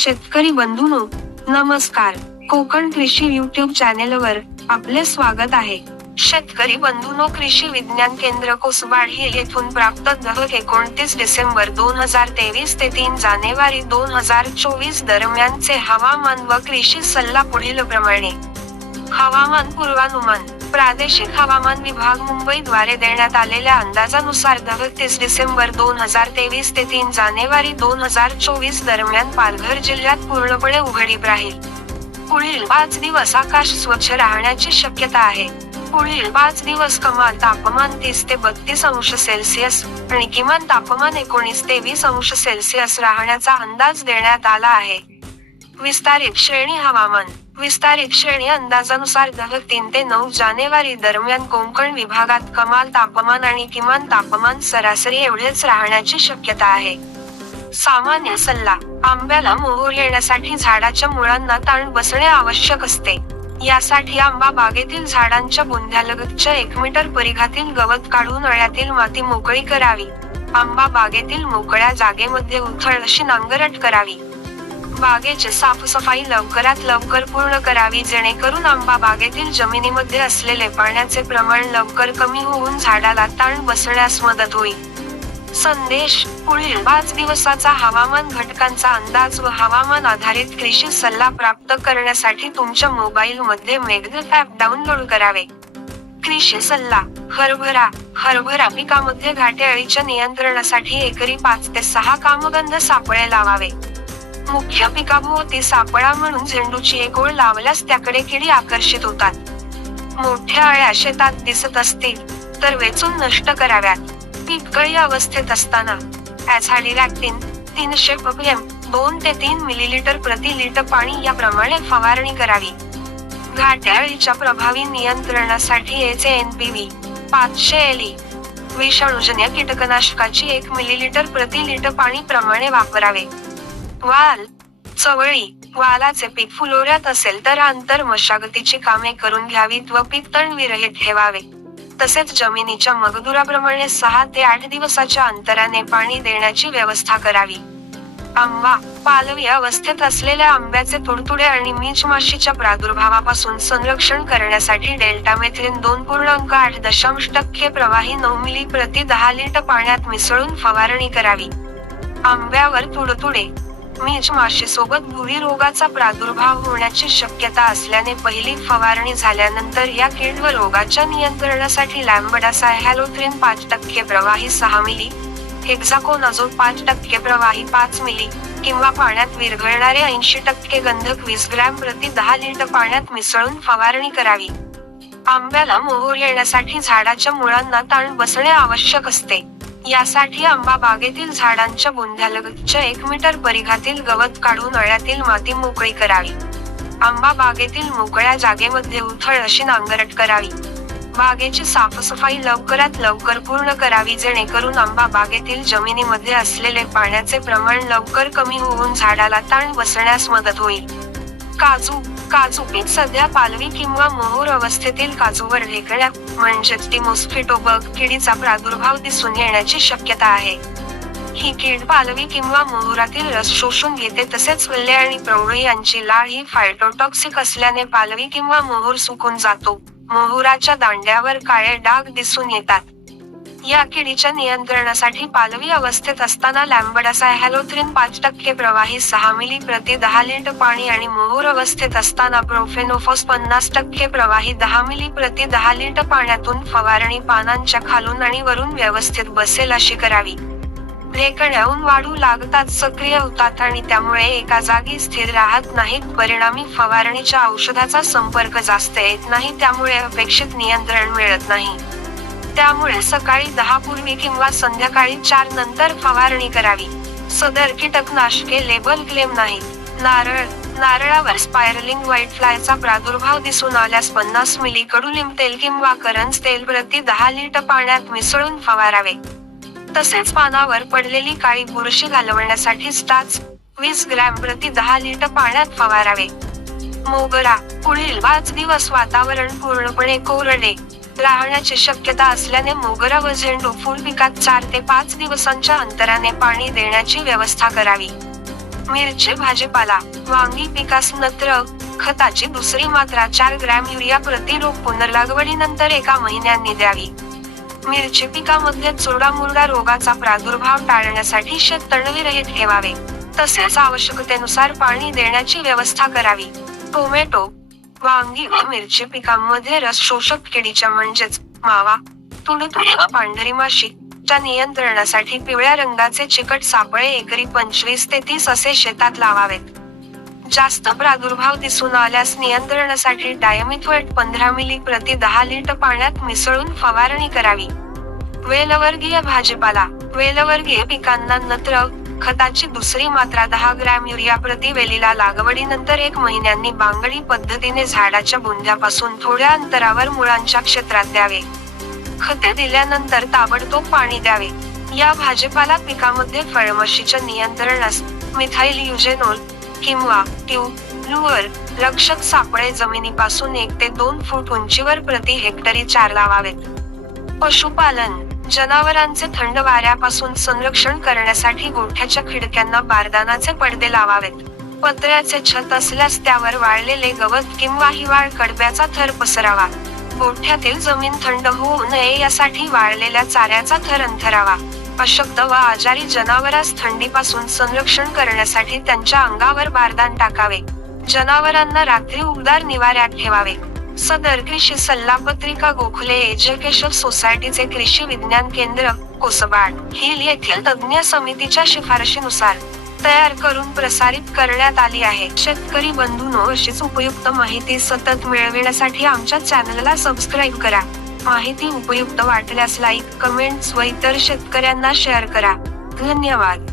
शेतकरी बंधूंनो नमस्कार. कोकण कृषी युट्यूब चॅनेलवर आपले स्वागत आहे. शेतकरी बंधूनो कृषी विज्ञान केंद्र कोसवाडी येथून प्राप्त दर एकोणतीस डिसेंबर दोन हजार तेवीस ते तीन जानेवारी दोन हजार चोवीस दरम्यानचे हवामान व कृषी सल्ला पुढील प्रमाणे हवामान पूर्वानुमान प्रादेशिक हवामान विभाग मुंबई द्वारे देण्यात आलेल्या अंदाजानुसार दहतीस डिसेंबर दोन हजार तेवीस ते तीन जानेवारी दोन हजार चोवीस दरम्यान पालघर जिल्ह्यात पूर्णपणे उघडीप राहील. पुढील पाच दिवस आकाश स्वच्छ राहण्याची शक्यता आहे. पुढील पाच दिवस कमाल तापमान तीस ते बत्तीस अंश सेल्सिअस आणि किमान तापमान एकोणीस ते वीस अंश सेल्सिअस राहण्याचा अंदाज देण्यात आला आहे. विस्तारित श्रेणी हवामान. विस्तारित श्रेणी अंदाजानुसार दह तीन ते नऊ जानेवारी दरम्यान कोकण विभागात कमाल तापमान आणि किमान तापमान सरासरी एवढेच राहण्याची शक्यता आहे. सामान्य सल्ला आंब्याला मोहर येण्यासाठी झाडाच्या मुळांना ताण बसणे आवश्यक असते. यासाठी आंबा बागेतील झाडांच्या बुंध्यालगतच्या एक मीटर परिघातील गवत काढून अळ्यातील माती मोकळी करावी. आंबा बागेतील मोकळ्या जागेमध्ये उथळ अशी नांगरट करावी. बागेची साफसफाई लवकरात लवकर पूर्ण करावी जेणेकरून आंबा बागेतील जमिनीमध्ये असलेले पाण्याचे प्रमाण लवकर कमी होऊन झाडाला ताण बसण्यास मदत होईल. संदेश पुढील. पाच दिवसाचा हवामान घटकांचा अंदाज व हवामान आधारित कृषी सल्ला प्राप्त करण्यासाठी तुमच्या मोबाईल मध्ये मेघदूत ऍप डाउनलोड करावे. कृषी सल्ला. हरभरा. हरभरा पिकामध्ये घाटे अळीच्या नियंत्रणासाठी एकरी पाच ते सहा कामगंध सापळे लावावे. मुख्य पिकाभोवती सापळा म्हणून झेंडूची एक ओळ लावल्यास त्याकडे किडी आकर्षित होतात. मोठ्या अळ्या शेतात दिसत असतील तर वेचून नष्ट कराव्यात. पिकळी अवस्थेत असताना ऍझाडिरॅक्टिन तीनशे पीएम दोन ते तीन मिलीलिटर प्रति लिटर पाणी याप्रमाणे फवारणी करावी. घाट्याळीच्या प्रभावी नियंत्रणासाठी एचे एनपीव्ही पाचशे एली विषाणूजन्य कीटकनाशकाची एक मिलीलिटर प्रति लिटर पाणी प्रमाणे वापरावे. वाल. चवळी. वालाचे पीक फुलोऱ्यात असेल तर आंतर मशागतीची कामे करून घ्यावीत व पीक तण विरहित ठेवावे. तसेच जमिनीच्या मगदुराप्रमाणे सहा ते आठ दिवसाच्या अंतराने पाणी देण्याची व्यवस्था करावी. आंबा पालवी अवस्थेत असलेल्या आंब्याचे तुडतुडे आणि मीच माशीच्या प्रादुर्भावापासून संरक्षण करण्यासाठी डेल्टा डेल्टामेथ्रिन दोन पूर्णांक आठ दशांश टक्के प्रवाही नऊ मिली प्रति दहा लिटर पाण्यात मिसळून फवारणी करावी. आंब्यावर तुडतुडे. मीच माशीसोबत भुवी रोगाचा प्रादुर्भाव होण्याची शक्यता असल्याने पहिली फवारणी झाल्यानंतर या कीड व रोगाच्या नियंत्रणासाठी लॅम्बडासा हॅलोथ्रिन पाच टक्के प्रवाही सहा मिली हेक्झाकोनाझोल पाच टक्के प्रवाही पाच मिली किंवा पाण्यात विरघळणारे ऐंशी टक्के गंधक वीस ग्रॅम प्रति दहा लिटर पाण्यात मिसळून फवारणी करावी. आंब्याला मोहर येण्यासाठी झाडाच्या मुळांना ताण बसणे आवश्यक असते. यासाठी आंबा बागेतील झाडांच्या बुंध्यालगतच्या एक मीटर परिघातील गवत काढून अळ्यातील माती मोकळी करावी. आंबा बागेतील मोकळ्या जागेमध्ये उथळ अशी नांगरट करावी. बागेची साफसफाई लवकरात लवकर पूर्ण करावी जेणेकरून आंबा बागेतील जमिनीमध्ये असलेले पाण्याचे प्रमाण लवकर कमी होऊन झाडाला ताण बसण्यास मदत होईल. काजू काजू पीक सध्या पालवी किंवा मोहोर अवस्थेतील काजूवर ढेकळ्या म्हणजेच ती मॉस्किटो बग किडीचा प्रादुर्भाव दिसून येण्याची शक्यता आहे. ही कीड पालवी किंवा मोहरातील रस शोषून घेते तसेच वेल्हे आणि प्रौढी यांची लाळ ही फायटोटॉक्सिक असल्याने पालवी किंवा मोहोर सुकून जातो. मोहुराच्या दांड्यावर काळे डाग दिसून येतात. या किडीच्या नियंत्रणासाठी पालवी अवस्थेत असताना लॅम्बडासा हॅलोथ्रिन पाच टक्के प्रवाही सहा मिली प्रति दहा लिटर पाणी आणि मोहोर अवस्थेत असताना प्रोफेनोफॉस पन्नास टक्के प्रवाही दहा मिली प्रति दहा लिटर पाण्यातून फवारणी पानांच्या खालून आणि वरून व्यवस्थित बसेल अशी करावी. ढेकण्याहून वाढू लागतात सक्रिय होतात आणि त्यामुळे एका जागी स्थिर राहत नाहीत. परिणामी फवारणीच्या औषधाचा संपर्क जास्त येत नाही त्यामुळे अपेक्षित नियंत्रण मिळत नाही. त्यामुळे सकाळी दहा पूर्वी किंवा संध्याकाळी चार नंतर फवारणी करावी. सदर कीटकनाशके लेबल क्लेम नाहीत. नारळ नारळावर स्पायरलिंग व्हाईट फ्लायचा प्रादुर्भाव दिसून आल्यास पन्नास मिली कडुलिंब तेल किंवा करंज तेल प्रति दहा लिटर पाण्यात मिसळून फवारावे. तसेच पानावर पडलेली काळी बुरशी घालवण्यासाठी स्टाच वीस ग्रॅम प्रति दहा लिटर पाण्यात फवारावे. मोगरा पुढील पाच दिवस वातावरण पूर्णपणे कोरडे. राहण्याची शक्यता असल्याने मोगरा व झेंडू फुल पिकात चार ते पाच दिवसांच्या अंतराने पाणी देण्याची व्यवस्था करावी. मिरची भाजीपाला वांगी पिकास नत्र खताची दुसरी मात्रा चार ग्रॅम युरिया प्रति रोग पुनर्लागवडीनंतर एका महिन्यांनी द्यावी. मिरची पिकामध्ये चोरडा रोगाचा प्रादुर्भाव टाळण्यासाठी शेत तणविरहित ठेवावे. तसेच आवश्यकतेनुसार पाणी देण्याची व्यवस्था करावी. टोमॅटो वांगी व मिरची पिकांमध्ये रस शोषक किडीच्या म्हणजेच मावा तुडतुड पांढरी माशी च्या नियंत्रणासाठी पिवळ्या रंगाचे चिकट सापळे एकरी पंचवीस ते तीस असे शेतात लावावेत. जास्त प्रादुर्भाव दिसून आल्यास नियंत्रणासाठी डायमिथोएट पंधरा मिली प्रति दहा लिटर पाण्यात मिसळून फवारणी करावी. वेलवर्गीय भाजीपाला वेलवर्गीय पिकांना नत्र खताची दुसरी मात्रा दहा ग्रॅम युरिया प्रति वेलीला लागवडीनंतर एक महिन्यांनी बांगडी पद्धतीने झाडाच्या बुंध्यापासून थोड्या अंतरावर मुळांच्या क्षेत्रात द्यावे. खते दिल्यानंतर ताबडतोब पाणी द्यावे. या भाजीपाला पिकामध्ये फळमशीच्या नियंत्रणास मिथाईल युजेनोल किंवा ट्यूब्लुअर रक्षक सापळे जमिनीपासून एक ते दोन फूट उंचीवर प्रति हेक्टरी चार लावावेत. पशुपालन जनावरांचे थंड वाऱ्यापासून संरक्षण करण्यासाठी गोठ्याच्या खिडक्यांना बारदानाचे पडदे लावावेत. पत्र्याचे छत असल्यास त्यावर वाळलेले गवत किंवा हिवाळ कडब्याचा थर पसरावा. गोठ्यातील जमीन थंड होऊ नये यासाठी वाळलेल्या चाऱ्याचा थर अंथरावा. अशक्त व आजारी जनावरास थंडीपासून संरक्षण करण्यासाठी त्यांच्या अंगावर बारदान टाकावे. जनावरांना रात्री उबदार निवाऱ्यात ठेवावे. सदर कृषी सल्ला पत्रिका गोखले एज्युकेशन सोसायटीचे कृषी विज्ञान केंद्र कोसबाड. हिल येथील तज्ञ समितीच्या शिफारशीनुसार तयार करून प्रसारित करण्यात आली आहे. शेतकरी बंधूंनो अशीच उपयुक्त माहिती सतत मिळविण्यासाठी आमच्या चॅनलला सबस्क्राईब करा. माहिती उपयुक्त वाटल्यास लाईक कमेंट्स व इतर शेतकऱ्यांना शेअर करा. धन्यवाद.